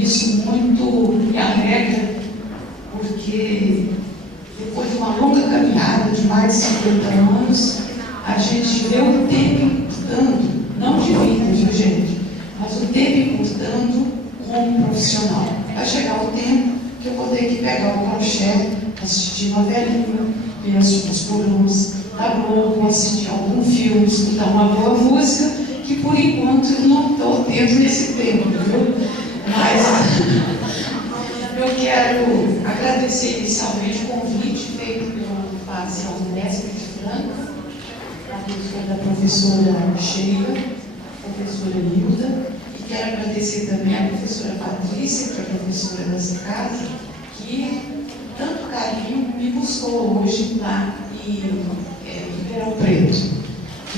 E isso muito me alegra, porque depois de uma longa caminhada de mais de 50 anos, a gente vê o tempo encurtando, não de vida, viu, gente? Mas o tempo encurtando como profissional. Vai chegar o tempo que eu vou ter que pegar o crochê, assistir novelinha, ver os programas da Globo, assistir algum filme, escutar uma boa música, que por enquanto eu não estou tendo nesse tempo, viu? Mas eu quero agradecer inicialmente o convite feito pela Fácia Unesp de Franca, da professora Sheila, professora Hilda, e quero agradecer também a professora Patrícia, que é professora dessa casa, que tanto carinho me buscou hoje lá em Ribeirão Preto.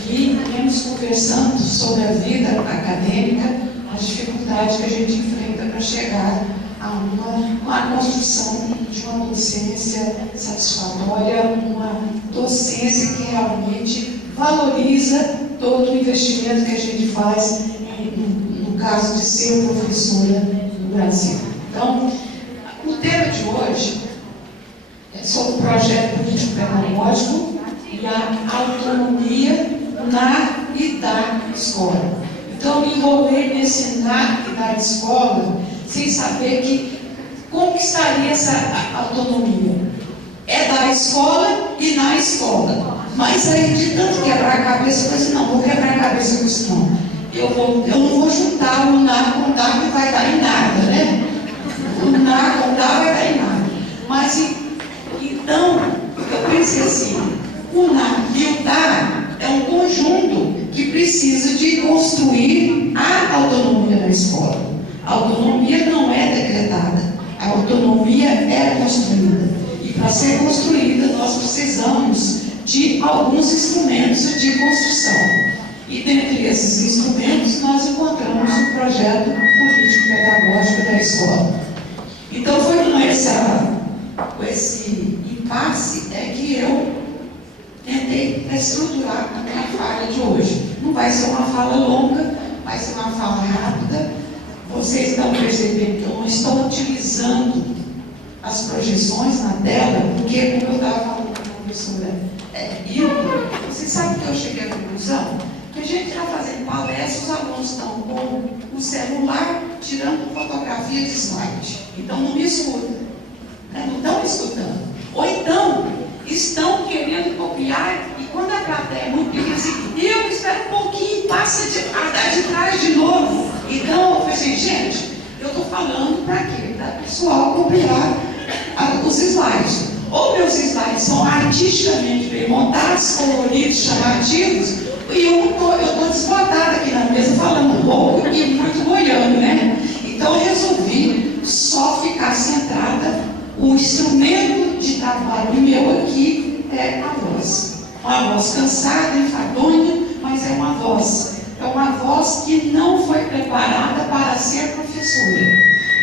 E viemos conversando sobre a vida acadêmica, as dificuldades que a gente enfrenta para chegar a uma construção de uma docência satisfatória, uma docência que realmente valoriza todo o investimento que a gente faz no caso de ser professora no Brasil. Então, o tema de hoje é sobre o projeto político-pedagógico e a autonomia na e da escola. Então, eu me envolvi nesse na e da escola sem saber que conquistaria essa autonomia. É da escola e na escola. Mas aí, de tanto quebrar a cabeça, eu falei assim, não, vou quebrar a cabeça com isso não. Eu não vou juntar o na com da, que vai dar em nada, né? O na com da vai dar em nada. Mas, então, eu pensei assim, o na e o da é um conjunto que precisa de construir a autonomia da escola. A autonomia não é decretada, a autonomia é construída. E para ser construída, nós precisamos de alguns instrumentos de construção. E dentre esses instrumentos, nós encontramos o projeto político-pedagógico da escola. Então, foi com esse impasse que eu tentei estruturar a minha fala de hoje. Não vai ser uma fala longa, vai ser uma fala rápida. Vocês estão percebendo que eu não estou utilizando as projeções na tela, porque, como eu estava falando com a professora Hilda, vocês sabem que eu cheguei à conclusão que a gente está fazendo palestra, os alunos estão com o celular tirando fotografia de slide. Então não me escutam, né? Não estão escutando. Ou então estão querendo copiar, e quando a plateia é muito pequena, assim, eu espero um pouquinho, passa de trás de novo. Então eu falei assim, gente, eu estou falando para quê? Para o pessoal copiar os slides. Ou meus slides são artisticamente bem montados, coloridos, chamativos, e eu estou desbotada aqui na mesa falando pouco e muito goiano, né? Então eu resolvi só ficar centrada. O instrumento de trabalho meu aqui é a voz. Uma voz cansada, enfadonha, mas é uma voz. É uma voz que não foi preparada para ser professora.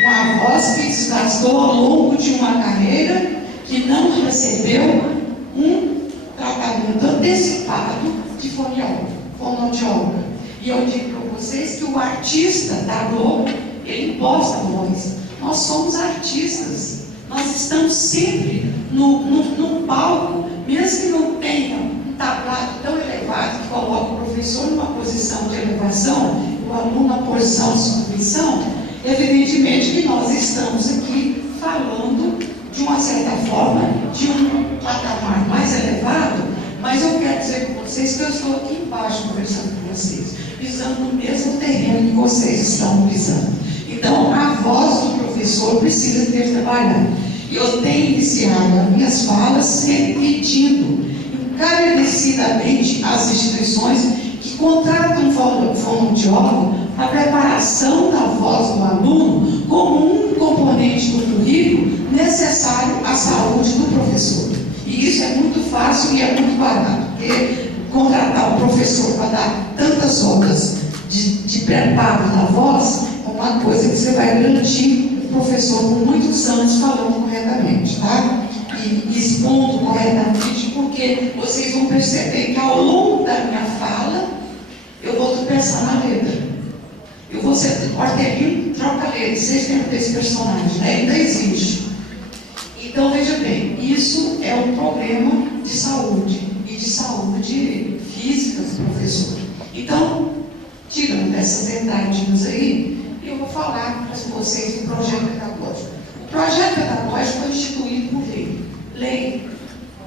Uma voz que desgastou ao longo de uma carreira, que não recebeu um tratamento antecipado de fonoaudióloga. E eu digo para vocês que o artista da Globo, ele imposta a voz. Nós somos artistas. Nós estamos sempre no palco, mesmo que não tenha um tablado tão elevado que coloca o professor numa posição de elevação, o aluno na posição de submissão. Evidentemente que nós estamos aqui falando de uma certa forma, de um patamar mais elevado, mas eu quero dizer com vocês que eu estou aqui embaixo conversando com vocês, pisando no mesmo terreno que vocês estão pisando. Então, a voz do professor precisa ter trabalhado. Eu tenho iniciado as minhas falas sempre pedindo encarecidamente às instituições que contratam um fonoaudiólogo a preparação da voz do aluno como um componente do currículo necessário à saúde do professor. E isso é muito fácil e é muito barato, porque contratar um professor para dar tantas horas de preparo da voz é uma coisa que você vai garantir o professor por muitos anos falando corretamente, tá? E expondo corretamente, porque vocês vão perceber que ao longo da minha fala eu vou pensar na letra. Eu vou ser quartelinho, troca letra. vocês lembram desse personagem, né? Ainda existe. Então, veja bem, isso é um problema de saúde, e de saúde física do professor. Então, tirando essas entradinhas aí, eu vou falar para vocês do projeto pedagógico. O projeto pedagógico foi instituído por lei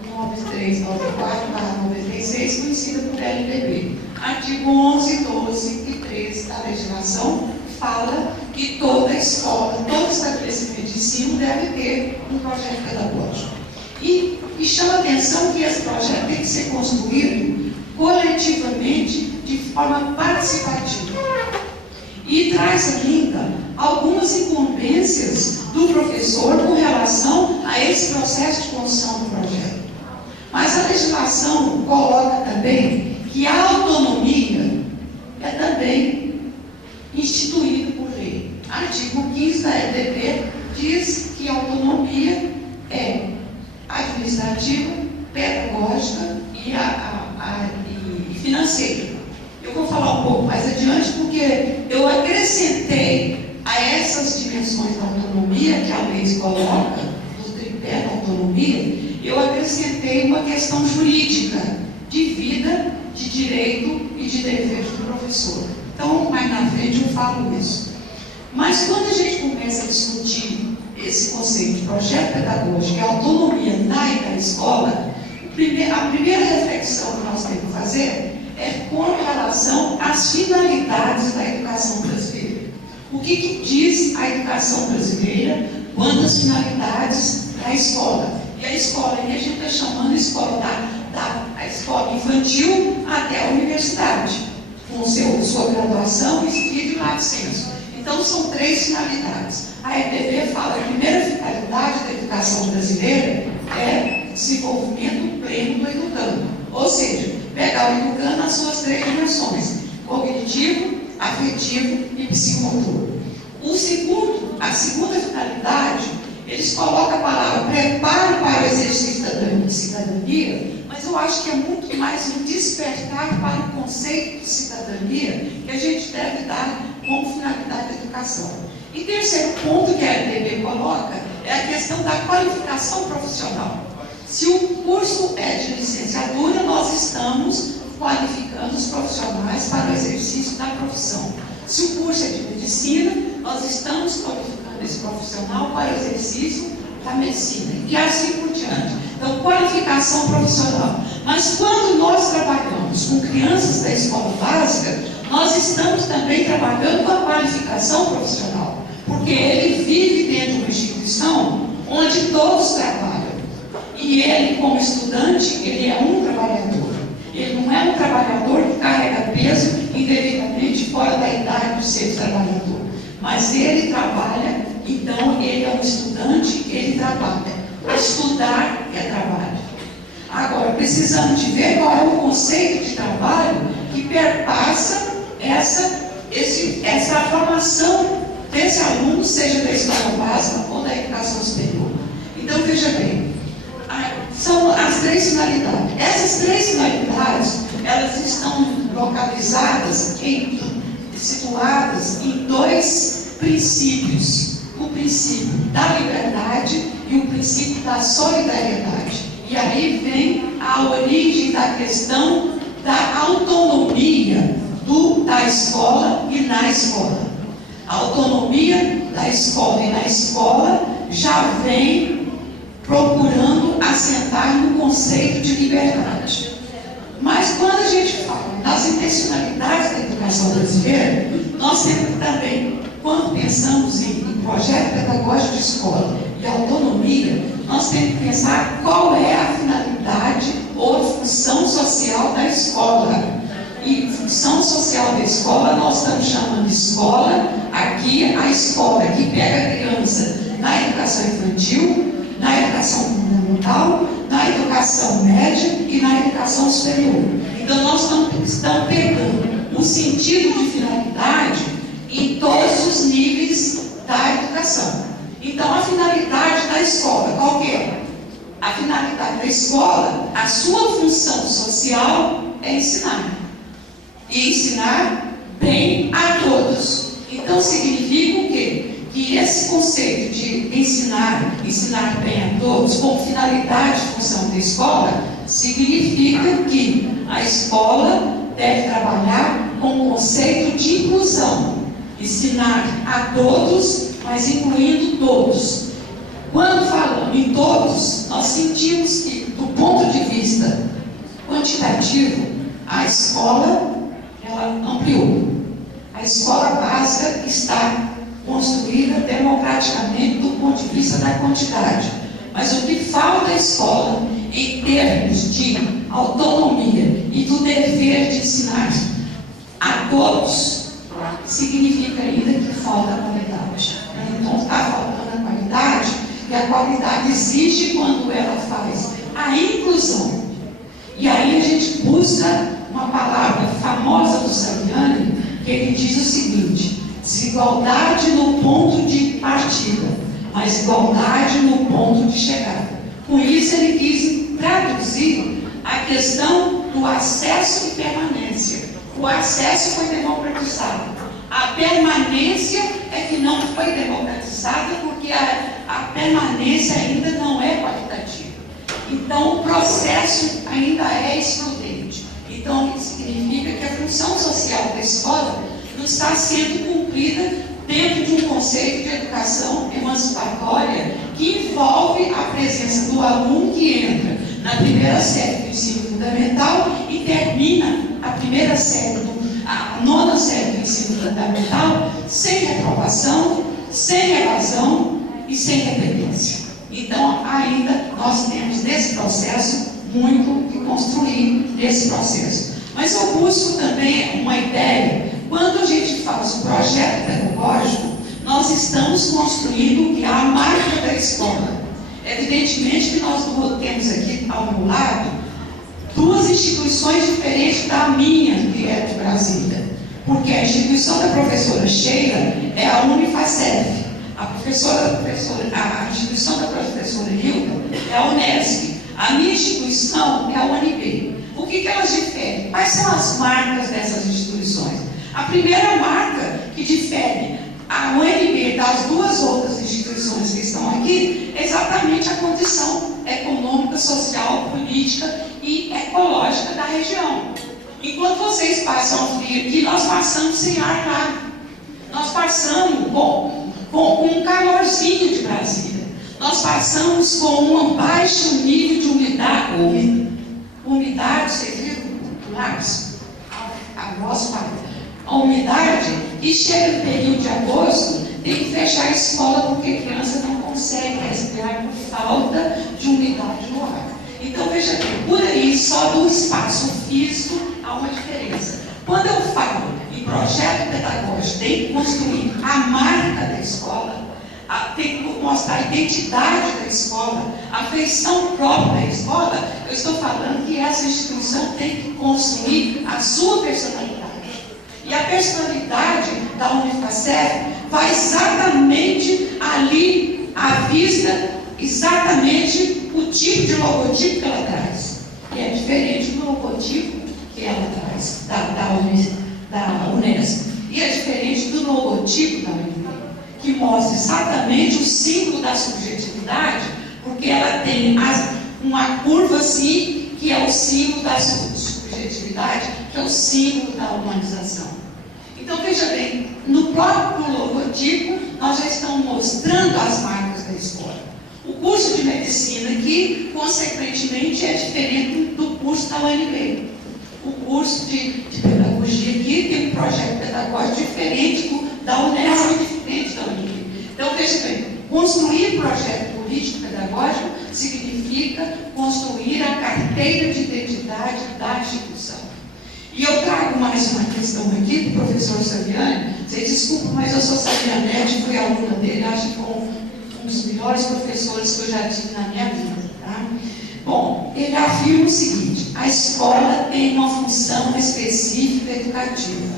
9394/96, conhecida por LDB. Artigo 11, 12 e 13 da legislação fala que toda escola, todo estabelecimento de ensino deve ter um projeto pedagógico. E chama a atenção que esse projeto tem que ser construído coletivamente, de forma participativa. E traz ainda algumas incumbências do professor com relação a esse processo de construção do projeto. Mas a legislação coloca também que a autonomia é também instituída por lei. Artigo 15 da LDB diz que a autonomia é administrativa, pedagógica e financeira. Eu vou falar um pouco mais adiante, porque eu acrescentei a essas dimensões da autonomia que a lei coloca, do tripé da autonomia, eu acrescentei uma questão jurídica de vida, de direito e de dever do professor. Então, mais na frente eu falo isso. Mas quando a gente começa a discutir esse conceito de projeto pedagógico e autonomia na e da escola, a primeira reflexão que nós temos que fazer é com relação às finalidades da educação brasileira. O que diz a educação brasileira quanto às finalidades da escola? E a escola, aí a gente está chamando a escola da escola infantil até a universidade, com sua graduação, estudo e lato sensu. Então, são 3 finalidades. A EPB fala que a primeira finalidade da educação brasileira é desenvolvimento pleno do educando. Ou seja, pegar o educando nas suas 3 dimensões: cognitivo, afetivo e psicomotor. A segunda finalidade, eles colocam a palavra preparo para o exercício da cidadania, mas eu acho que é muito mais um despertar para o conceito de cidadania que a gente deve dar como finalidade da educação. E terceiro ponto que a LDB coloca é a questão da qualificação profissional. Se o curso é de licenciatura, nós estamos qualificando os profissionais para o exercício da profissão. Se o curso é de medicina, nós estamos qualificando esse profissional para o exercício da medicina, e assim por diante. Então, qualificação profissional. Mas quando nós trabalhamos com crianças da escola básica, nós estamos também trabalhando com a qualificação profissional, porque ele vive dentro de uma instituição onde todos trabalham. E ele, como estudante, ele é um trabalhador. Ele não é um trabalhador que carrega peso indevidamente fora da idade do ser trabalhador. Mas ele trabalha, então ele é um estudante, ele trabalha. Estudar é trabalho. Agora, precisamos de ver qual é o conceito de trabalho que perpassa essa formação desse aluno, seja da escola básica ou da educação superior. Então, veja bem, são as 3 finalidades. Essas 3 finalidades, elas estão localizadas, situadas em 2 princípios: o princípio da liberdade e o princípio da solidariedade. E aí vem a origem da questão da autonomia da escola e na escola. A autonomia da escola e na escola já vem procurando assentar no conceito de liberdade. Mas quando a gente fala nas intencionalidades da educação brasileira, nós temos também, quando pensamos em projeto pedagógico de escola e autonomia, nós temos que pensar qual é a finalidade ou a função social da escola. E função social da escola, nós estamos chamando de escola, aqui a escola que pega a criança na educação infantil, na educação fundamental, na educação média e na educação superior. Então, nós estamos pegando o sentido de finalidade em todos os níveis da educação. Então, a finalidade da escola, qual que é? A finalidade da escola, a sua função social é ensinar. E ensinar bem a todos. Então, significa o quê? Que esse conceito de ensinar bem a todos, como finalidade e função da escola, significa que a escola deve trabalhar com o conceito de inclusão, ensinar a todos, mas incluindo todos. Quando falamos em todos, nós sentimos que, do ponto de vista quantitativo, a escola ela ampliou. A escola básica está construída democraticamente do ponto de vista da quantidade. Mas o que falta à escola, em termos de autonomia e do dever de ensinar a todos, significa ainda que falta a qualidade. Então, está faltando a qualidade, e a qualidade existe quando ela faz a inclusão. E aí a gente busca uma palavra famosa do Saviani, que ele diz o seguinte: desigualdade no ponto de partida, mas igualdade no ponto de chegada. Com isso ele quis traduzir a questão do acesso e permanência. O acesso foi democratizado. A permanência é que não foi democratizada, porque a permanência ainda não é qualitativa. Então o processo ainda é excludente. Então isso significa que a função social da escola não está sendo cumprida dentro de um conceito de educação emancipatória que envolve a presença do aluno que entra na primeira série do ensino fundamental e termina a primeira série, a nona série do ensino fundamental sem reprovação, sem evasão e sem repetência. Então, ainda nós temos nesse processo muito que construir nesse processo. Mas eu busco também uma ideia. Quando a gente faz o projeto pedagógico, nós estamos construindo o que é a marca da escola. Evidentemente que nós temos aqui ao meu lado duas instituições diferentes da minha, que é de Brasília. Porque a instituição da professora Sheila é a Unifacef. A instituição da professora Hilda é a Unesp. A minha instituição é a UNB. O que elas diferem? Quais são as marcas dessas instituições? A primeira marca que difere a UNB das duas outras instituições que estão aqui é exatamente a condição econômica, social, política e ecológica da região. Enquanto vocês passam frio aqui, nós passamos sem ar claro. Nós passamos com um calorzinho de Brasília. Nós passamos com um baixo nível de umidade. Umidade, vocês viram? Marcos? A voz fala. A umidade, e chega no período de agosto, tem que fechar a escola porque a criança não consegue respirar por falta de umidade no ar. Então, veja bem, por aí, só do espaço físico há uma diferença. Quando eu falo em projeto pedagógico, tem que construir a marca da escola, tem que mostrar a identidade da escola, a feição própria da escola, eu estou falando que essa instituição tem que construir a sua personalidade. E a personalidade da Unifacef vai exatamente ali à vista, exatamente o tipo de logotipo que ela traz. Que é diferente do logotipo que ela traz da Unesp. E é diferente do logotipo da UNB, que mostra exatamente o símbolo da subjetividade, porque ela tem uma curva assim, que é o símbolo da subjetividade, que é o símbolo da humanização. Então, veja bem, no próprio logotipo, nós já estamos mostrando as marcas da escola. O curso de medicina aqui, consequentemente, é diferente do curso da UNB. O curso de pedagogia aqui tem um projeto pedagógico diferente da Unesp e diferente da UNB. Então, veja bem, construir projeto político-pedagógico significa construir a carteira de identidade da instituição. E eu trago mais uma questão aqui do professor Saviani. Vocês desculpem, mas eu sou savianete, fui aluna dele, acho que foi um dos melhores professores que eu já tive na minha vida. Tá? Bom, ele afirma o seguinte: a escola tem uma função específica educativa,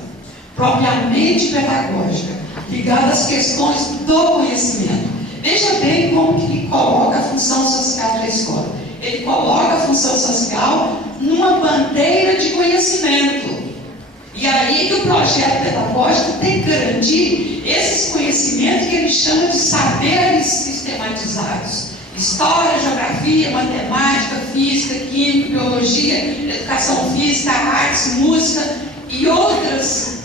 propriamente pedagógica, ligada às questões do conhecimento. Veja bem como que ele coloca a função social da escola. Ele coloca a função social numa bandeira de conhecimento. E aí que o projeto pedagógico tem que garantir esses conhecimentos que ele chama de saberes sistematizados. História, geografia, matemática, física, química, biologia, educação física, artes, música e outros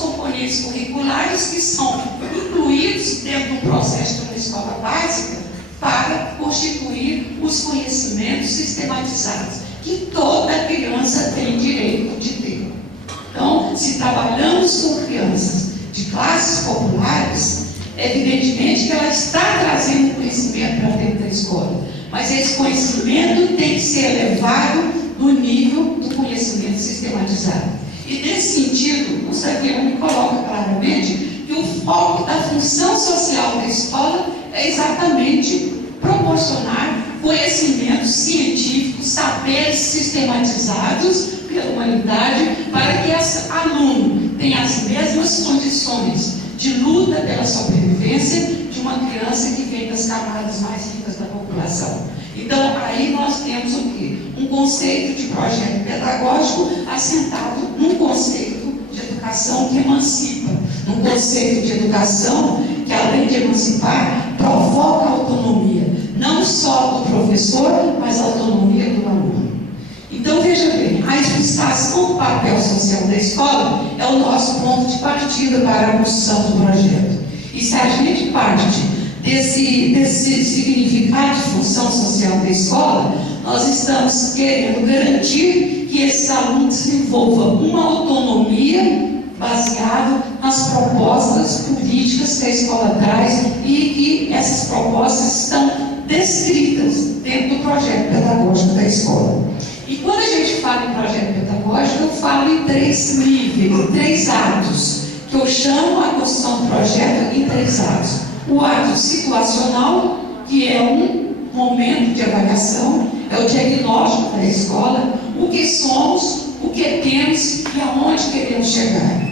componentes curriculares que são incluídos dentro do processo de uma escola básica para constituir os conhecimentos sistematizados que toda criança tem direito de ter. Então, se trabalhamos com crianças de classes populares, evidentemente que ela está trazendo conhecimento para dentro da escola, mas esse conhecimento tem que ser elevado no nível do conhecimento sistematizado. E nesse sentido, o Saviano me coloca claramente que o foco da função social da escola é exatamente proporcionar conhecimentos científicos, saberes sistematizados pela humanidade, para que esse aluno tenha as mesmas condições de luta pela sobrevivência de uma criança que vem das camadas mais ricas da população. Então, aí nós temos o quê? Um conceito de projeto pedagógico assentado num conceito de educação que emancipa, num conceito de educação que, além de emancipar, provoca a autonomia, não só do professor, mas a autonomia do aluno. Então, veja bem, a explicitação do papel social da escola é o nosso ponto de partida para a construção do projeto. E se a gente parte desse significado de função social da escola, nós estamos querendo garantir que esses alunos desenvolvam uma autonomia baseada nas propostas políticas que a escola traz e que essas propostas estão descritas dentro do projeto pedagógico da escola. E quando a gente fala em projeto pedagógico, eu falo em 3 níveis, 3 atos, que eu chamo a construção do projeto em 3 atos. O ato situacional, que é um momento de avaliação, é o diagnóstico da escola, o que somos, o que temos e aonde queremos chegar.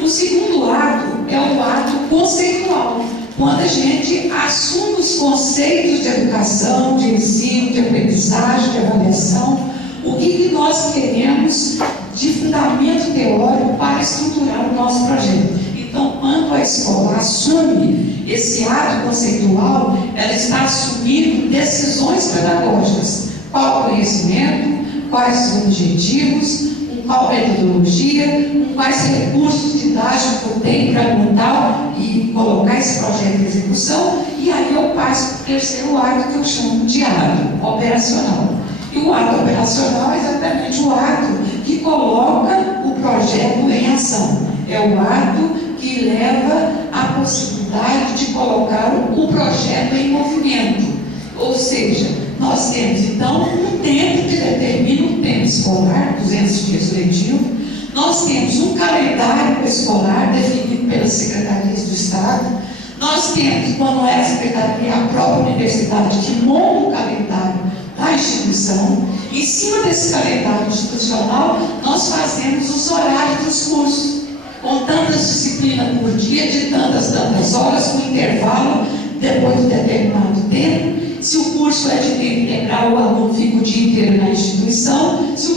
O segundo ato é o ato conceitual, quando a gente assume os conceitos de educação, de ensino, de aprendizagem, de avaliação, o que nós queremos de fundamento teórico para estruturar o nosso projeto. Então, quando a escola assume esse ato conceitual, ela está assumindo decisões pedagógicas. Qual o conhecimento, quais os objetivos, qual metodologia, quais recursos didáticos que eu tenho para montar e colocar esse projeto em execução. E aí eu passo para o terceiro ato, que eu chamo de ato operacional. E o ato operacional é exatamente o ato que coloca o projeto em ação. É o ato que leva à possibilidade de colocar o projeto em movimento. Ou seja, nós temos então um tempo que determina o tempo escolar, 200 dias letivos. Nós temos um calendário escolar definido pelas secretarias do Estado. Nós temos, quando é a secretaria, a própria universidade que monta o calendário da instituição. Em cima desse calendário institucional, nós fazemos os horários dos cursos, com tantas disciplinas por dia, de tantas horas, com intervalo, depois de determinado tempo. Se o curso é de tempo integral, o aluno fica o dia inteiro na instituição. Se o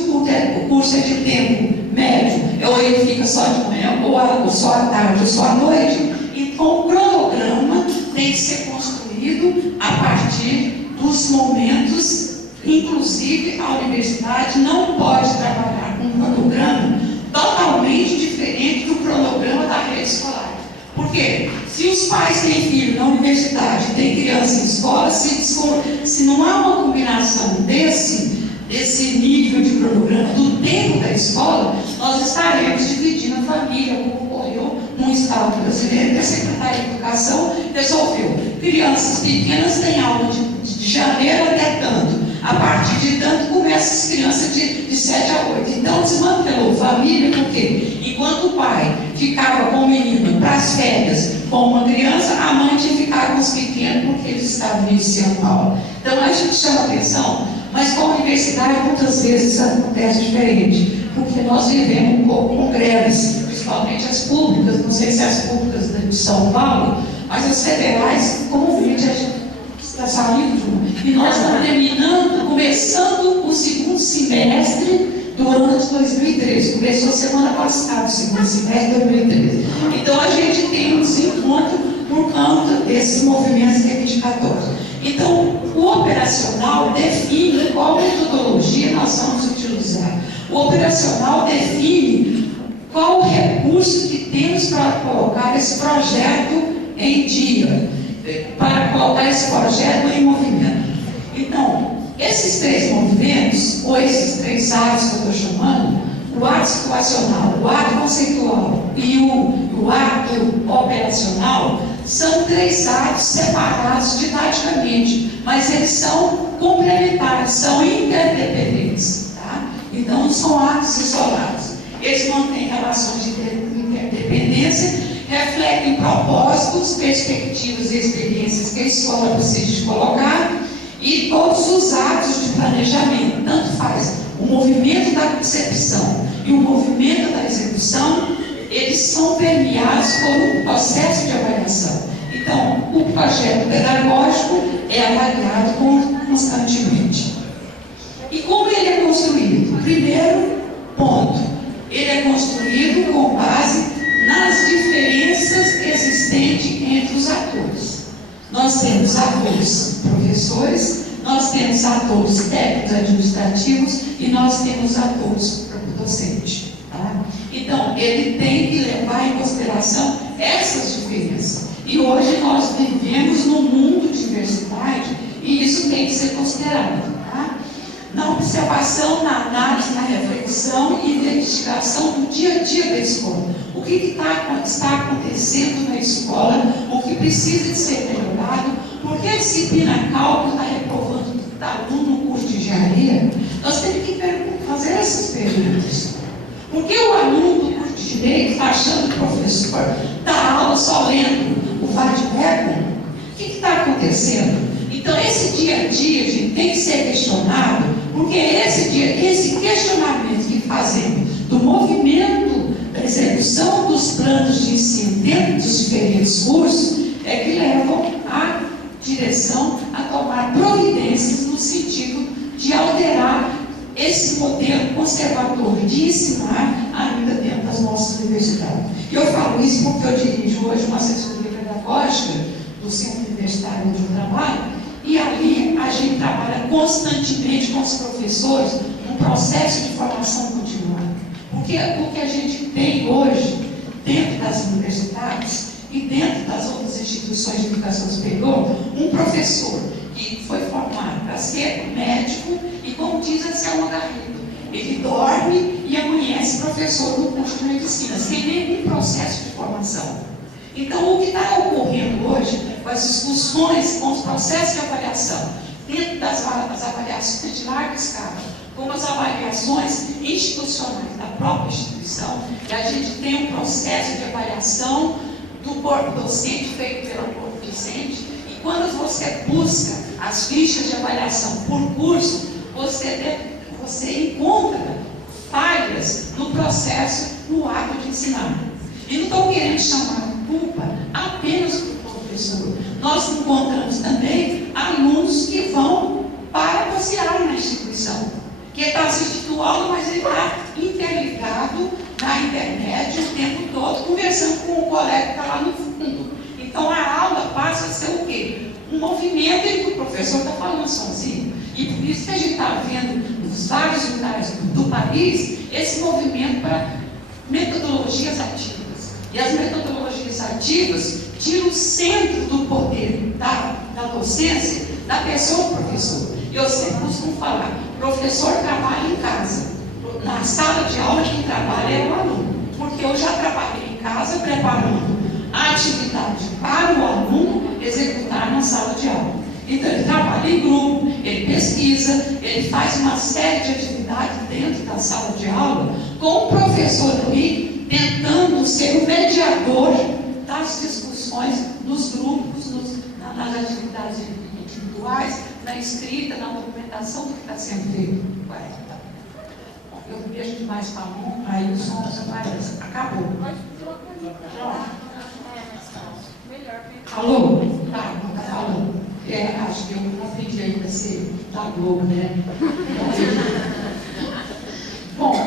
curso é de tempo médio, ou ele fica só de manhã, ou só à tarde, ou só à noite. Então, o cronograma tem que ser construído a partir dos momentos. Inclusive, a universidade não pode trabalhar com um cronograma totalmente diferente do cronograma da rede escolar. Por quê? Se os pais têm filho na universidade, têm criança em escola, se não há uma combinação desse nível de cronograma, do tempo da escola, nós estaremos dividindo a família, como ocorreu no Estado brasileiro, que a Secretaria de Educação resolveu. Crianças pequenas têm aula de janeiro até tanto. A partir de tanto, começa as crianças de 7 a 8. Então, desmantelou família, porque enquanto o pai ficava com o menino para as férias com uma criança, a mãe tinha que ficar com os pequenos, porque eles estavam iniciando a aula. Então, a gente chama atenção, mas com a universidade, muitas vezes isso acontece diferente, porque nós vivemos um pouco com greves, principalmente as públicas, não sei se as públicas de São Paulo, mas as federais, comumente a gente está saindo, e nós estamos começando o segundo semestre do ano de 2013. Começou semana passada, segundo semestre de 2013. Então, a gente tem um desencontro por conta desses movimentos reivindicatórios. Então, o operacional define qual metodologia nós vamos utilizar. O operacional define qual o recurso que temos para colocar esse projeto em dia, para colocar esse projeto em movimento. Então, esses três movimentos, ou esses três atos que eu estou chamando, o ato situacional, o ato conceitual e o ato operacional, são três atos separados didaticamente, mas eles são complementares, são interdependentes. Tá? Então, não são atos isolados. Eles mantêm relações de interdependência, refletem propósitos, perspectivas e experiências que a escola precisa de colocar, e todos os atos de planejamento, tanto faz o movimento da concepção e o movimento da execução, eles são permeados por um processo de avaliação. Então, o projeto pedagógico é avaliado constantemente. E como ele é construído? Primeiro ponto, ele é construído com base nas diferenças existentes entre os atores. Nós temos atores professores, nós temos atores técnicos administrativos e nós temos atores docentes. Tá? Então, ele tem que levar em consideração essas diferenças. E hoje nós vivemos num mundo de diversidade e isso tem que ser considerado. Tá? Na observação, na análise, na reflexão e investigação do dia a dia da escola. O que está acontecendo na escola, o que precisa de ser melhorado, por que a disciplina cálculo está reprovando aluno no curso de engenharia? Nós temos que fazer essas perguntas. Por que o aluno do curso de direito está achando que o professor dá aula só lendo o Vademecum? O que está acontecendo? Então, esse dia a dia, gente, tem que ser questionado, porque esse questionamento que fazemos do movimento da execução dos planos de ensino dentro dos diferentes cursos é que levam a direção a tomar providências no sentido de alterar esse modelo conservador de ensinar ainda dentro das nossas universidades. E eu falo isso porque eu dirijo hoje uma assessoria pedagógica do Centro Universitário onde eu trabalho, e ali a gente trabalha constantemente com os professores um processo de formação continuada. Porque o que a gente tem hoje, dentro das universidades e dentro das outras instituições de educação superior, um professor que foi formado para ser médico e, como diz, a ser uma carreira. Ele dorme e amanhece professor no curso de medicina, sem nenhum processo de formação. Então, o que está ocorrendo hoje, com as discussões, com os processos de avaliação, dentro das avaliações de larga escala, como as avaliações institucionais da própria instituição, e a gente tem um processo de avaliação do corpo docente feito pelo corpo docente, e quando você busca as fichas de avaliação por curso, você encontra falhas no processo, no ato de ensinar. E não estou querendo chamar culpa apenas do professor. Nós encontramos também alunos que vão para passear na instituição, que está assistindo aula, mas ele está interligado na internet o tempo todo, conversando com o colega que está lá no fundo. Então a aula passa a ser o quê? Um movimento em que o professor está falando sozinho. E por isso que a gente está vendo nos vários lugares do país esse movimento para metodologias ativas. E as metodologias ativas tiram o centro do poder da docência da pessoa do professor. Eu sempre costumo falar, professor trabalha em casa. Na sala de aula quem trabalha é o aluno. Porque eu já trabalhei em casa preparando a atividade para o aluno executar na sala de aula. Então ele trabalha em grupo, ele pesquisa, ele faz uma série de atividades dentro da sala de aula, com o professor ali tentando ser o mediador das discussões nos grupos, nas atividades individuais, na escrita, na documentação do que está sendo feito. Eu vejo demais para um, aí o som aparece. Acabou. Alô? Tá, não está falando. Acho que eu não aprendi ainda a ser da Globo, né? Bom,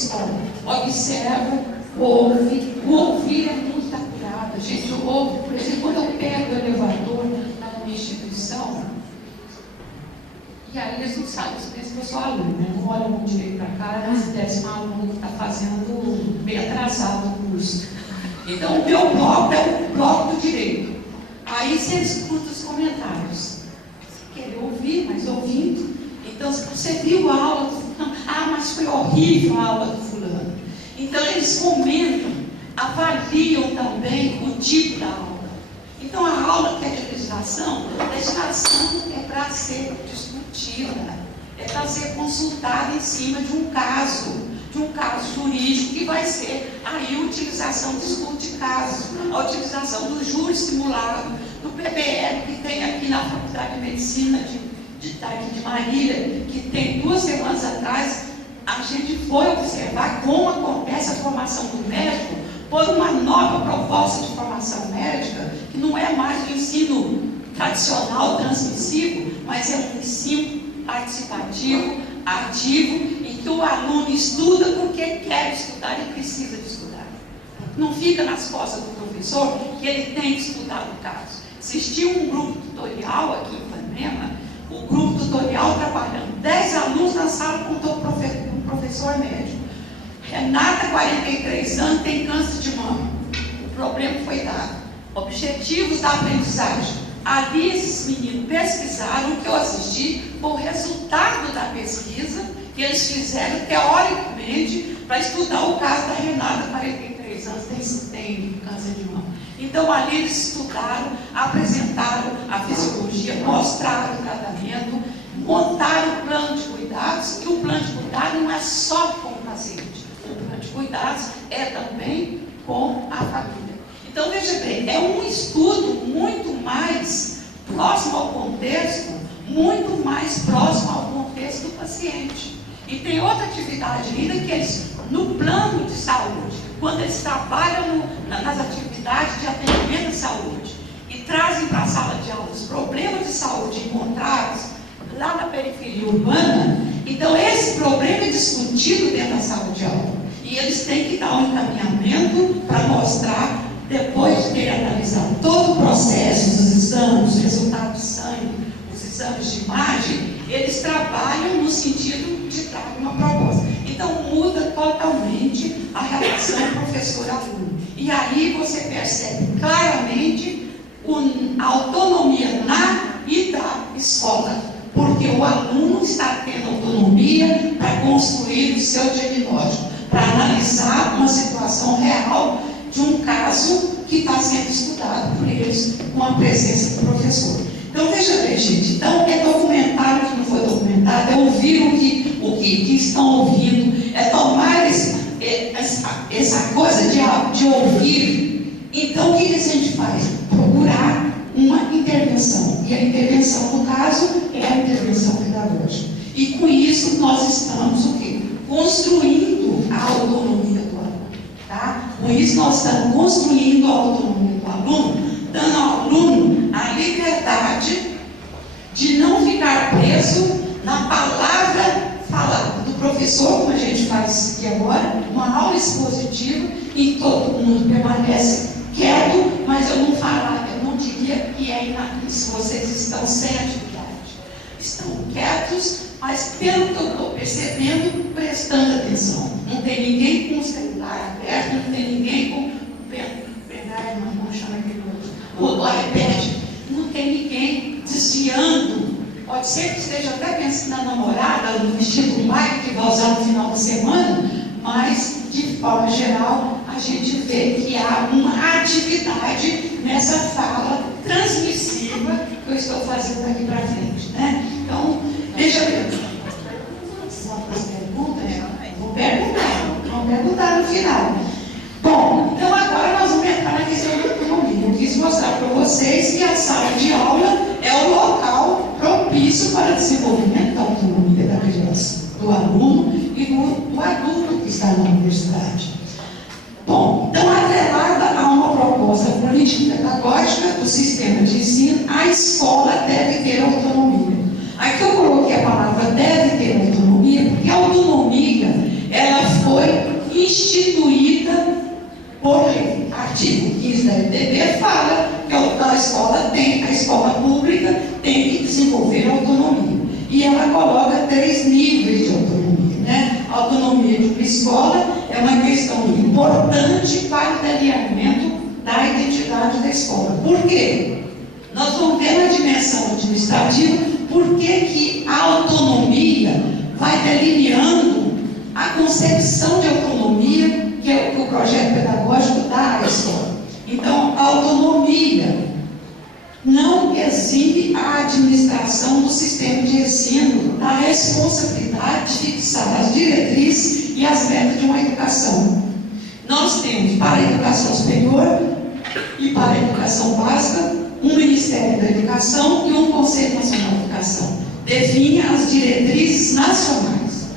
escola. Observa, ouve. O ouvir é muito apurado. A gente ouve, por exemplo, quando eu pego o elevador na minha instituição, e aí eles não sabem, eles pensam que eu sou aluno, né? Não olham muito direito para cá, mas se desse um aluno que está fazendo bem atrasado o curso. Então, o meu bloco é o bloco do direito. Aí você escuta os comentários. Você quer ouvir, mas ouvindo. Então, se você viu a aula, mas foi horrível a aula do fulano. Então, eles comentam, avaliam também o tipo da aula. Então, a aula que é de legislação é para ser discutida, é para ser consultada em cima de um caso jurídico que vai ser aí a utilização do estudo de caso, a utilização do júri simulado, do PBL que tem aqui na Faculdade de Medicina de Marília, que tem 2 semanas atrás, a gente foi observar como acontece a formação do médico por uma nova proposta de formação médica, que não é mais o ensino tradicional, transmissivo, mas é um ensino participativo, ativo, em que o aluno estuda porque quer estudar e precisa de estudar. Não fica nas costas do professor que ele tem que estudar o caso. Existiu um grupo tutorial aqui em Ipanema, o grupo tutorial trabalhando 10 alunos na sala com um professor médico. Renata, 43 anos, tem câncer de mama. O problema foi dado. Objetivos da aprendizagem. Ali esses meninos pesquisaram, o que eu assisti, foi o resultado da pesquisa que eles fizeram teoricamente para estudar o caso da Renata, 43 anos, tem câncer de mama. Então ali eles estudaram, apresentaram a fisiologia, mostraram o tratamento, montaram o plano de cuidados, e o plano de cuidados não é só com o paciente. O plano de cuidados é também com a família. Então, veja bem, é um estudo muito mais próximo ao contexto, muito mais próximo ao contexto do paciente. E tem outra atividade ainda que eles, no plano de saúde, quando eles trabalham nas atividades de atendimento à saúde e trazem para a sala de aula os problemas de saúde encontrados lá na periferia urbana, então esse problema é discutido dentro da sala de aula. E eles têm que dar um encaminhamento para mostrar, depois de ter analisado todo o processo, os exames, os resultados de sangue, os exames de imagem, eles trabalham no sentido de dar uma proposta. Então muda totalmente a relação professor-aluno. E aí você percebe claramente a autonomia na e da escola, porque o aluno está tendo autonomia para construir o seu diagnóstico, para analisar uma situação real de um caso que está sendo estudado por eles com a presença do professor. Então, veja bem, gente, então é documentar o que não foi documentado, é ouvir o que estão ouvindo, é tomar essa coisa de ouvir. Então, o que a gente faz? Procurar uma intervenção. E a intervenção, no caso, é a intervenção pedagógica. E com isso, nós estamos o quê? Construindo a autonomia do aluno. Tá? Com isso, nós estamos construindo a autonomia do aluno, dando ao aluno a liberdade de não ficar preso na palavra falada do professor, como a gente faz aqui agora, uma aula expositiva, e todo mundo permanece quieto, mas eu não diria que é inapício. Vocês estão sem atividade, estão quietos, mas pelo que eu estou percebendo, prestando atenção. Não tem ninguém com o celular aberto, não tem ninguém com o iPad, não tem ninguém desviando. Pode ser que esteja até pensando na namorada, no vestido do pai que vai usar no final de semana, mas de forma geral a gente vê que há uma atividade nessa fala transmissiva que eu estou fazendo daqui para frente, né? Então, veja bem. Vou perguntar no final. Bom, então agora nós vamos entrar na questão da autonomia. Eu quis mostrar para vocês que a sala de aula é o local propício para o desenvolvimento da autonomia da criança, do aluno e do adulto que está na universidade. Bom, então, atrelada a uma proposta político-pedagógica do sistema de ensino, a escola deve ter autonomia. Aqui eu coloquei a palavra deve ter autonomia, porque a autonomia, ela foi instituída por lei. Artigo 15 da LDB fala que a escola pública tem que desenvolver autonomia. E ela coloca 3 níveis de autonomia, né? A autonomia de uma escola é uma questão importante para o alinhamento da identidade da escola. Por quê? Nós vamos ver na dimensão administrativa por que a autonomia vai delineando a concepção de autonomia que é o projeto pedagógico dá à escola. Então, a autonomia não exime a administração do sistema de ensino da responsabilidade de fixar as diretrizes e as metas de uma educação. Nós temos para a educação superior e para a educação básica um Ministério da Educação e um Conselho Nacional de Educação. Define as diretrizes nacionais.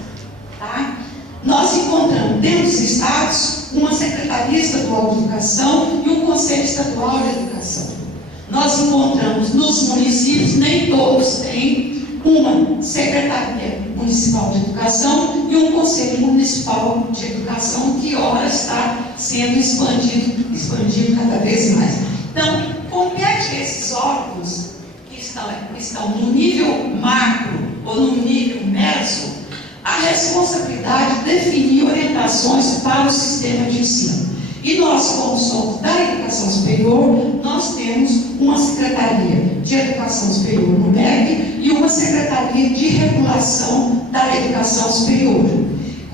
Tá? Nós encontramos dentro dos estados uma Secretaria Estadual de Educação e um Conselho Estadual de Educação. Nós encontramos nos municípios, nem todos têm uma Secretaria Municipal de Educação e um Conselho Municipal de Educação, que ora está sendo expandido cada vez mais. Então, compete esses órgãos que estão no nível macro ou no nível meso a responsabilidade de definir orientações para o sistema de ensino. E nós, como somos da educação superior, nós temos uma Secretaria de Educação Superior no MEC e uma Secretaria de Regulação da Educação Superior.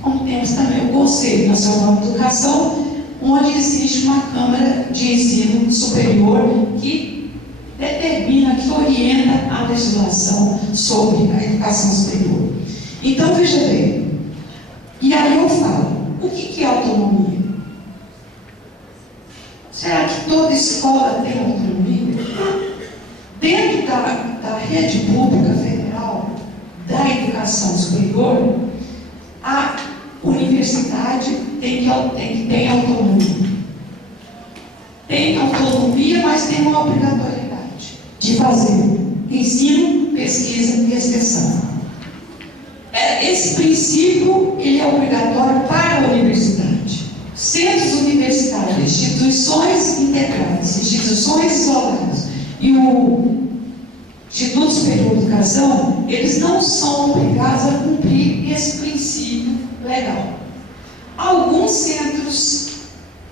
Como temos também o Conselho Nacional de Educação, onde existe uma Câmara de Ensino Superior que determina, que orienta a legislação sobre a educação superior. Então, veja bem, e aí eu falo, o que é autonomia? Será que toda escola tem autonomia? Dentro da rede pública federal da educação superior, a universidade tem que ter autonomia. Tem autonomia, mas tem uma obrigatoriedade de fazer ensino, pesquisa e extensão. Esse princípio ele é obrigatório para a universidade. Centros universitários, instituições integradas, instituições isoladas e o Instituto Superior de Educação, eles não são obrigados a cumprir esse princípio legal. Alguns centros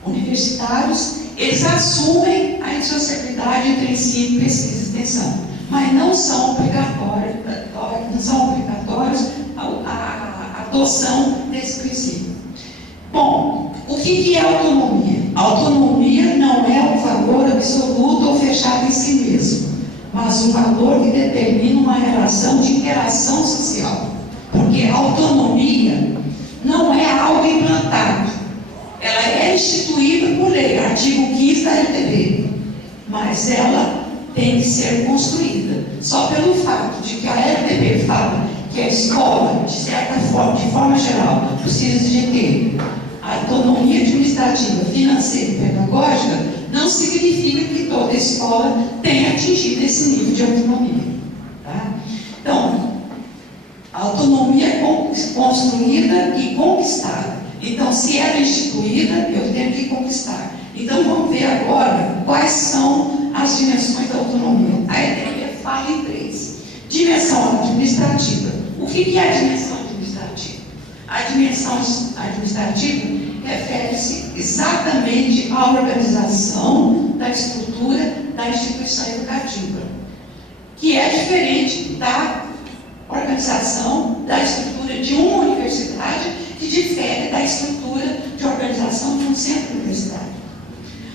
universitários, eles assumem a responsabilidade entre ensino, pesquisa e extensão, mas não são obrigatórios a adoção desse princípio. Bom, o que é autonomia? Autonomia não é um valor absoluto ou fechado em si mesmo, mas um valor que determina uma relação de interação social. Porque a autonomia não é algo implantado, ela é instituída por lei, artigo 15 da LDB, mas ela tem que ser construída. Só pelo fato de que a LDB fala que a escola, de certa forma, de forma geral, precisa de ter autonomia administrativa, financeira e pedagógica, não significa que toda escola tenha atingido esse nível de autonomia. Tá? Então, a autonomia é construída e conquistada. Então, se ela é instituída, eu tenho que conquistar. Então, vamos ver agora quais são as dimensões da autonomia. A LDB fala em 3. Dimensão administrativa. O que é a dimensão administrativa? A dimensão administrativa refere-se exatamente à organização da estrutura da instituição educativa, que é diferente da organização da estrutura de uma universidade, que difere da estrutura de organização de um centro universitário.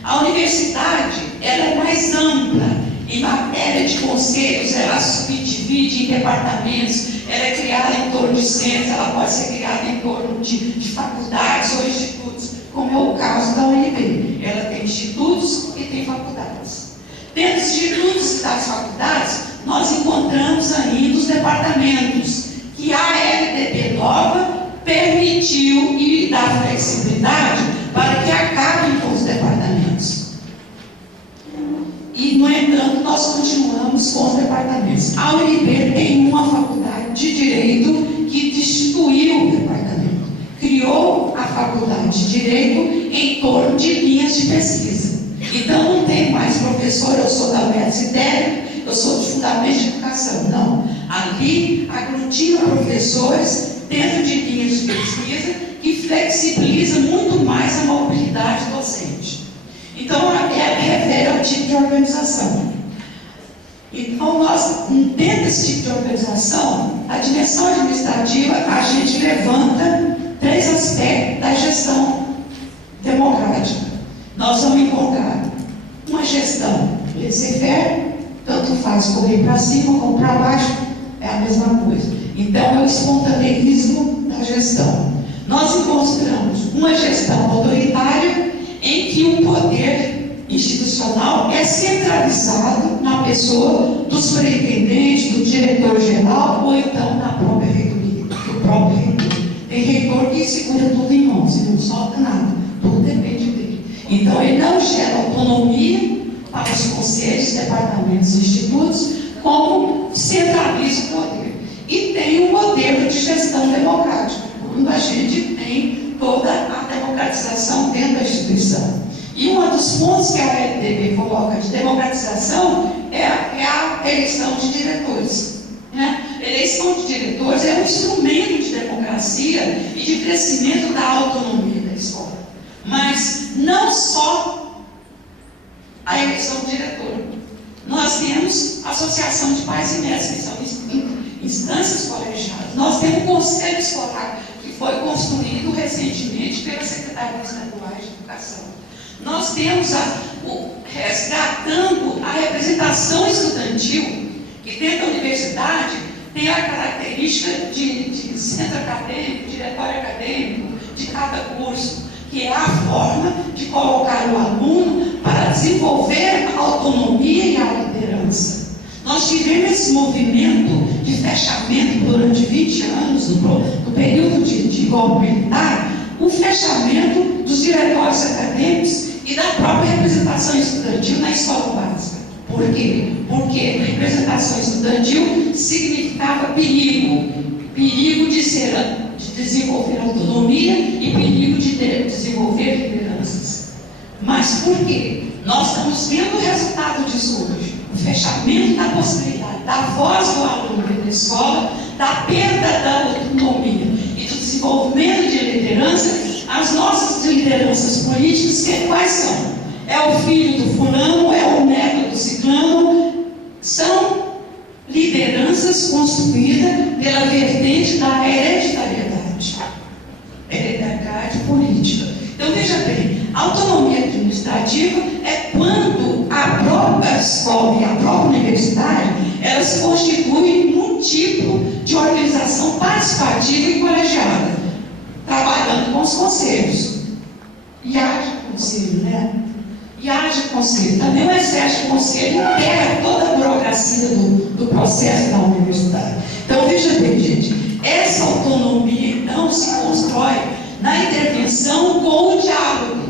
A universidade, ela é mais ampla em matéria de conselhos, ela subdivide em departamentos, ela é criada em torno de centros, ela pode ser criada em torno de faculdades ou institutos, como é o caso da UNB. Ela tem institutos e tem faculdades. Dentro dos institutos e das faculdades, nós encontramos ainda os departamentos, que a LDB nova permitiu e dá flexibilidade para que acabem com os departamentos. E, no entanto, nós continuamos com os departamentos. A UNB tem uma faculdade de Direito que destituiu o departamento, criou a faculdade de Direito em torno de linhas de pesquisa. Então, não tem mais professor, eu sou da médica ideia, eu sou de fundamento de educação. Não. Ali, aglutina professores dentro de linhas de pesquisa que flexibiliza muito mais a mobilidade docente. Então, refere ao tipo de organização. Então, nós, dentro desse tipo de organização, a dimensão administrativa, a gente levanta 3 aspectos da gestão democrática. Nós vamos encontrar uma gestão laissez-faire, tanto faz correr para cima como para baixo, é a mesma coisa. Então, é o espontaneismo da gestão. Nós encontramos uma gestão autoritária em que o poder institucional é centralizado na pessoa do superintendente, do diretor-geral ou então da própria reitoria, do próprio reitor. Tem reitor que segura tudo em mãos e não solta nada, tudo depende dele. Então, ele não gera autonomia para os conselhos, departamentos e institutos, como centraliza o poder. E tem um modelo de gestão democrática, quando a gente tem toda a democratização dentro da instituição. E um dos pontos que a LDB coloca de democratização é a eleição de diretores. Né? Eleição de diretores é um instrumento de democracia e de crescimento da autonomia da escola. Mas não só a eleição de diretor. Nós temos a associação de pais e mestres, que são instâncias colegiadas. Nós temos o conselho escolar, que foi construído recentemente pela Secretaria Estadual de Educação. Nós temos resgatando a representação estudantil, que dentro da universidade tem a característica de centro acadêmico, diretório acadêmico, de cada curso, que é a forma de colocar o aluno para desenvolver a autonomia e a liderança. Nós tivemos esse movimento de fechamento durante 20 anos, no período de golpe militar, o fechamento dos diretórios acadêmicos e da própria representação estudantil na escola básica. Por quê? Porque representação estudantil significava perigo de desenvolver autonomia e perigo de desenvolver lideranças. Mas por quê? Nós estamos vendo o resultado disso hoje. O fechamento da possibilidade da voz do aluno dentro da escola, da perda da autonomia e do desenvolvimento de liderança. As nossas lideranças políticas, quais são? É o filho do fulano, é o neto do ciclano. São lideranças construídas pela vertente da hereditariedade política. Então, veja bem, a autonomia administrativa é quando a própria escola e a própria universidade, elas se constituem num tipo de organização participativa e colegiada, trabalhando com os conselhos. E haja conselho, né? E haja conselho. Também o exército de conselho integra toda a burocracia do processo da universidade. Então, veja bem, gente, essa autonomia, então, se constrói na intervenção com o diálogo.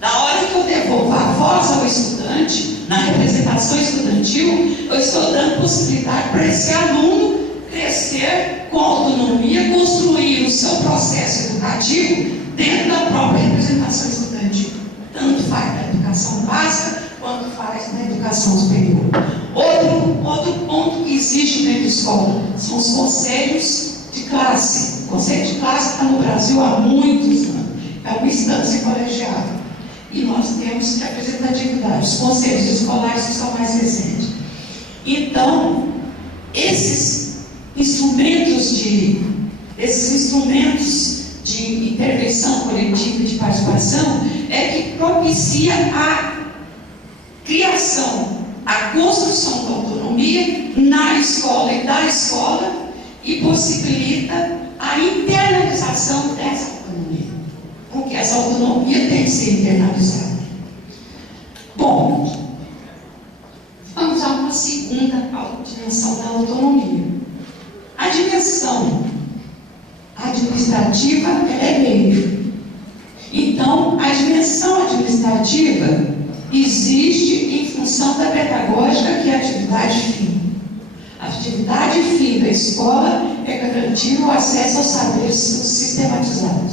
Na hora que eu devolvo a voz ao estudante, na representação estudantil, eu estou dando possibilidade para esse aluno crescer com autonomia, construir o seu processo educativo dentro da própria representação estudantil. Tanto faz na educação básica, quanto faz na educação superior. Outro ponto que existe dentro da escola são os conselhos de classe. O conselho de classe está no Brasil há muitos anos. É uma instância colegiada. E nós temos representatividade. Os conselhos escolares que são mais recentes. Então, esses instrumentos de intervenção coletiva e de participação é que propicia a criação, a construção da autonomia na escola e da escola e possibilita a internalização dessa autonomia, porque essa autonomia tem que ser internalizada. Bom, vamos a uma segunda dimensão da autonomia. A dimensão administrativa é meio. Então, a dimensão administrativa existe em função da pedagógica, que é a atividade fim. A atividade fim da escola é garantir o acesso aos saberes sistematizados.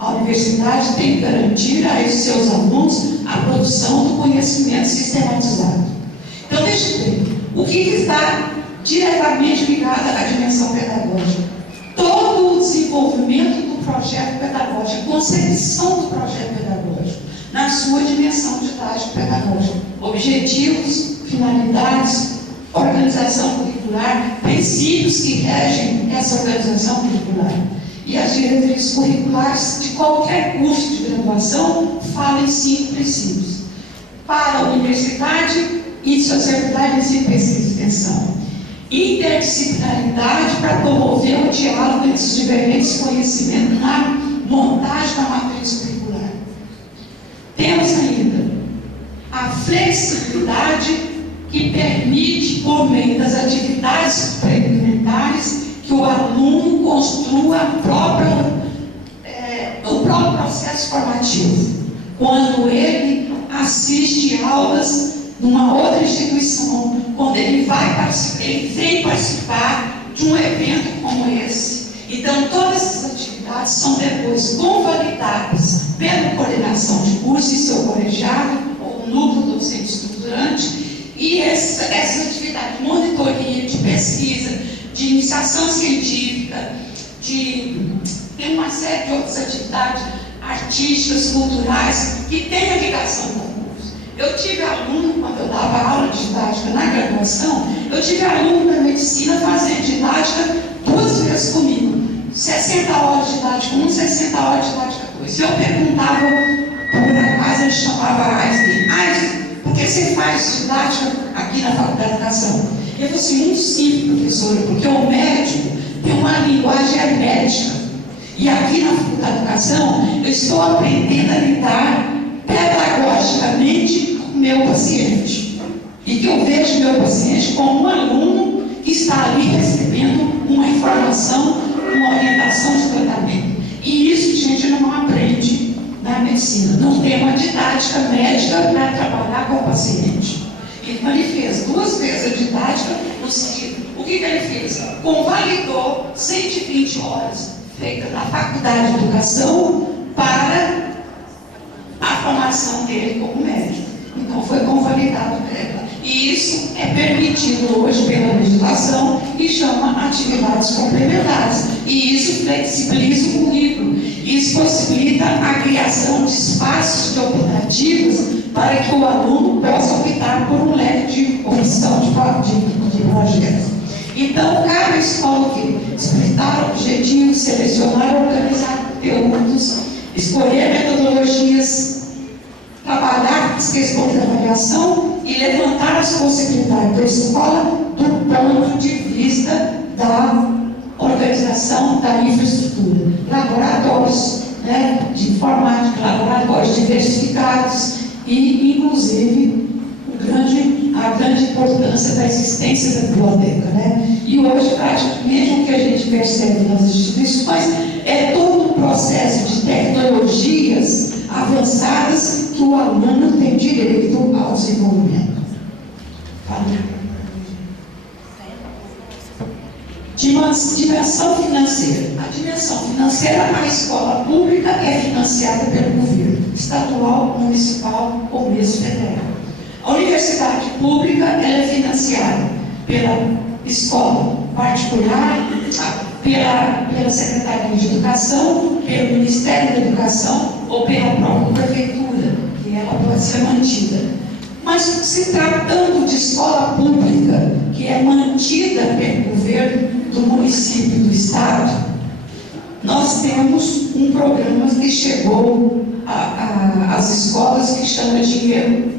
A universidade tem que garantir a esses seus alunos a produção do conhecimento sistematizado. Então, deixa eu ver, o que está diretamente ligado à dimensão pedagógica? Todo o desenvolvimento do projeto pedagógico, a concepção do projeto pedagógico, na sua dimensão didático-pedagógica, objetivos, finalidades, organização curricular, princípios que regem essa organização curricular. E as diretrizes curriculares de qualquer curso de graduação falam em 5 princípios. Para a universidade e sociedade, ensino, pesquisa e extensão. Interdisciplinaridade para promover o diálogo entre os diferentes conhecimentos na montagem da matriz curricular. Temos ainda a flexibilidade que permite, por meio das atividades complementares, que o aluno construa o próprio processo formativo. Quando ele assiste aulas numa outra instituição, quando ele vem participar de um evento como esse. Então, todas essas atividades são depois convalidadas pela coordenação de curso e seu colegiado, ou núcleo docente estruturante, e essas atividades de monitoria, de pesquisa, de iniciação científica, tem uma série de outras atividades artísticas, culturais, que têm a ligação com o curso. Eu tive aluno, quando eu dava aula de didática na graduação, eu tive aluno da medicina fazendo didática 2 vezes comigo. 60 horas de didática 1, 60 horas de didática 2. Se eu perguntava, por acaso ele chamava Einstein, por que você faz didática aqui na Faculdade de Educação? Ele falou assim, muito simples, professora, porque o médico tem uma linguagem hermética. E aqui na Faculdade de Educação, eu estou aprendendo a lidar pedagogicamente com o meu paciente. E que eu vejo meu paciente como um aluno que está ali recebendo uma informação, uma orientação de tratamento. E isso, gente, não aprende na medicina. Não tem uma didática médica para trabalhar com o paciente. Então, ele fez 2 vezes a didática no sentido. O que ele fez? Convalidou 120 horas feitas na Faculdade de Educação para a formação dele como médico. Então, foi convalidado dela. E isso é permitido hoje pela legislação e chama atividades complementares. E isso flexibiliza o currículo. Isso possibilita a criação de espaços de optativos para que o aluno possa optar por um leque de opção de projetos. Então, cabe à escola o quê? Explicar objetivos, selecionar, organizar conteúdos, escolher metodologias, trabalhar as questões da avaliação e levantar as possibilidades da escola do ponto de vista da organização da infraestrutura. Laboratórios, de informática, laboratórios diversificados e, inclusive, a grande importância da existência da biblioteca. E hoje, praticamente, o que a gente percebe nas instituições é todo um processo de tecnologias avançadas que o aluno tem direito ao desenvolvimento. Dimensão financeira. A dimensão financeira, a escola pública é financiada pelo governo estadual, municipal ou mesmo federal. A universidade pública ela é financiada pela escola particular, pela Secretaria de Educação, pelo Ministério da Educação ou pela própria prefeitura, que ela pode ser mantida. Mas se tratando de escola pública, que é mantida pelo governo do município e do estado, nós temos um programa que chegou às escolas que chama dinheiro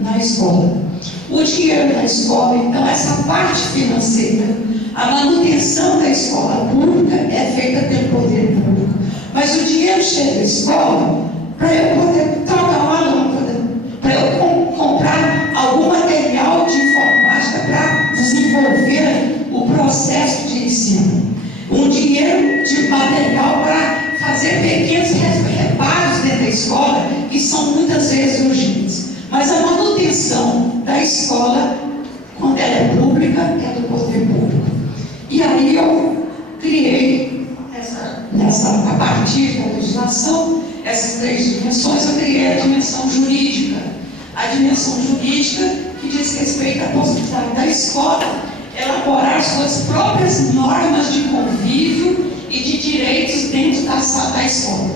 na escola. O dinheiro da escola, então, essa parte financeira, a manutenção da escola pública é feita pelo poder público. Mas o dinheiro chega à escola para eu poder trocar uma lâmpada, para eu comprar algum material de informática para desenvolver o processo de ensino. Um dinheiro de material para fazer pequenos reparos dentro da escola, que são muitas vezes urgentes. Mas a manutenção da escola, quando ela é pública, é do poder público. E aí eu criei a partir da legislação, essas três dimensões, eu criei a dimensão jurídica. A dimensão jurídica que diz respeito à possibilidade da escola elaborar suas próprias normas de convívio e de direitos dentro da sala da escola.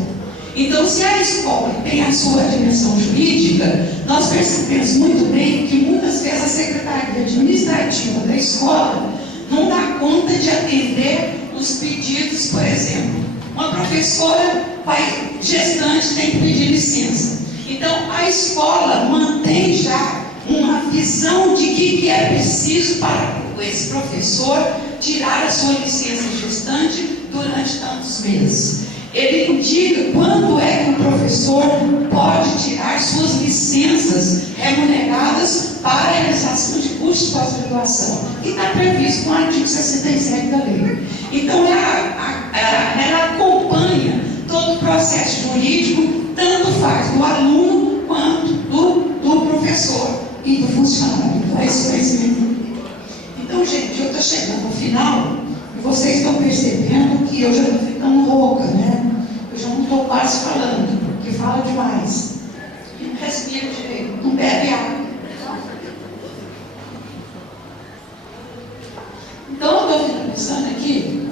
Então, se a escola tem a sua dimensão jurídica, nós percebemos muito bem que muitas vezes a secretaria administrativa da escola não dá conta de atender os pedidos. Por exemplo, uma professora gestante tem que pedir licença. Então, a escola mantém já uma visão de que é preciso para esse professor tirar a sua licença gestante durante tantos meses. Ele indica quando é que o professor pode tirar suas licenças remuneradas para a realização de cursos de pós-graduação, que está previsto no artigo 67 da lei. Então, ela acompanha todo o processo jurídico, tanto faz do aluno quanto do professor e do funcionário. Então, esse conhecimento. Então, gente, eu estou chegando ao final e vocês estão percebendo que eu já estou ficando louca, né? Eu já não estou quase falando, porque fala demais. E não respira direito, não bebe água. Então, eu estou finalizando aqui.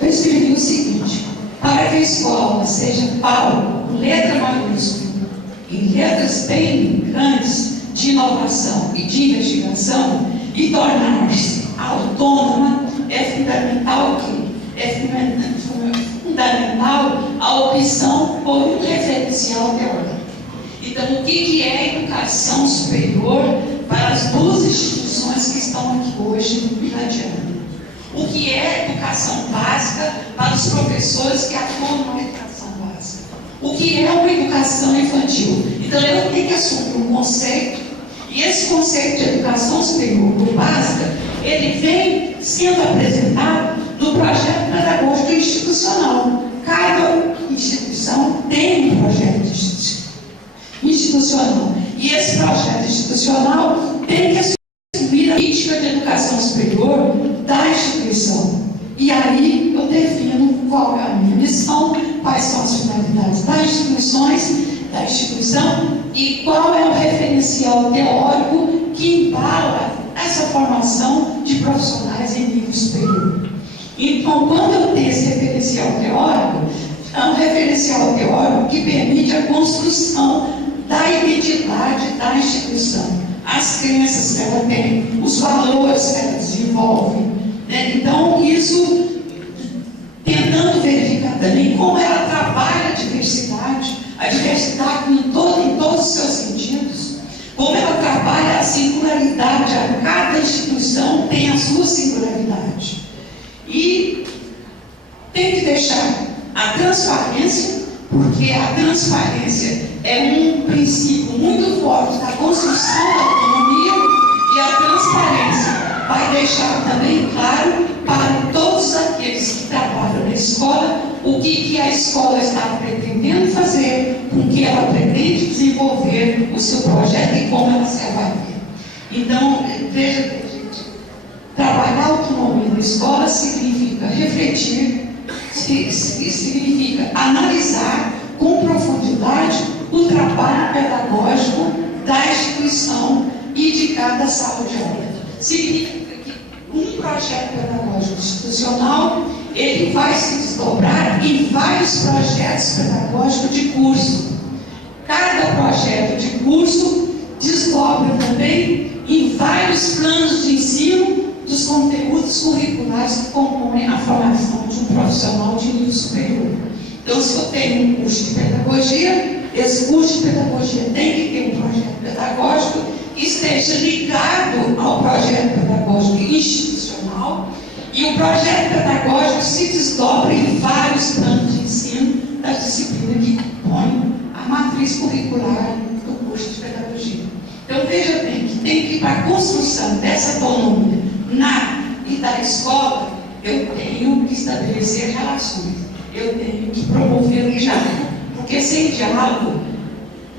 Eu escrevi o seguinte: para que a escola seja pau, com letra maiúscula, em letras bem grandes, de inovação e de investigação, e tornar-se autônoma, é fundamental a opção por um referencial teórico. Então, o que é educação superior para as duas instituições que estão aqui hoje irradiando? O que é educação básica para os professores que atuam na educação básica? O que é uma educação infantil? Então, eu tenho que assumir um conceito, e esse conceito de educação superior ou básica, ele vem sendo apresentado no projeto pedagógico institucional. Cada instituição tem um projeto institucional. E esse projeto institucional tem que assumir a política de educação superior da instituição. E aí eu defino qual é a minha missão, quais são as finalidades da instituição e qual é o referencial teórico que embala essa formação de profissionais em nível superior. Então, quando eu tenho esse referencial teórico, é um referencial teórico que permite a construção da identidade da instituição, as crenças que ela tem, os valores que ela desenvolve, né? Então, isso tentando verificar também como ela trabalha a diversidade em todos os seus sentidos, como ela trabalha a singularidade, cada instituição tem a sua singularidade. E tem que deixar a transparência, porque a transparência é um princípio muito forte da construção da autonomia, e a transparência vai deixar também claro para todos aqueles que trabalham na escola o que a escola está pretendendo fazer, com que ela pretende desenvolver o seu projeto e como ela se avalia. Então, veja bem, gente, trabalhar a autonomia da escola significa refletir, significa analisar com profundidade o trabalho pedagógico da instituição e de cada sala de aula. Significa que um projeto pedagógico institucional ele vai se desdobrar em vários projetos pedagógicos de curso. Cada projeto de curso desdobra também em vários planos de ensino dos conteúdos curriculares que compõem a formação de um profissional de nível superior. Então, se eu tenho um curso de pedagogia, esse curso de pedagogia tem que ter um projeto pedagógico que esteja ligado ao projeto pedagógico institucional, e o projeto pedagógico se desdobra em vários planos de ensino da disciplina que compõem a matriz curricular do curso de pedagogia. Então, veja bem que tem que ir para a construção dessa autonomia e da escola, eu tenho que estabelecer relações, eu tenho que promover o diálogo, porque sem diálogo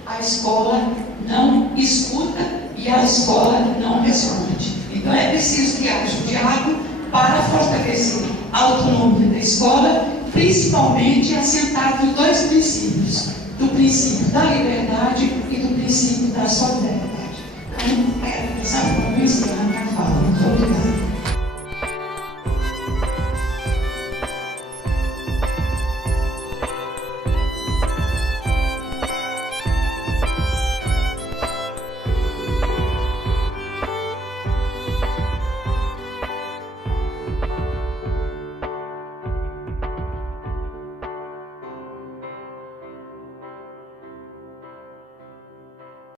a escola não escuta e a escola não responde. Então é preciso que haja o diálogo para fortalecer a autonomia da escola principalmente assentado em dois princípios: do princípio da liberdade e do princípio da solidariedade. Então, sabe como eu encerro a minha fala? Muito obrigada.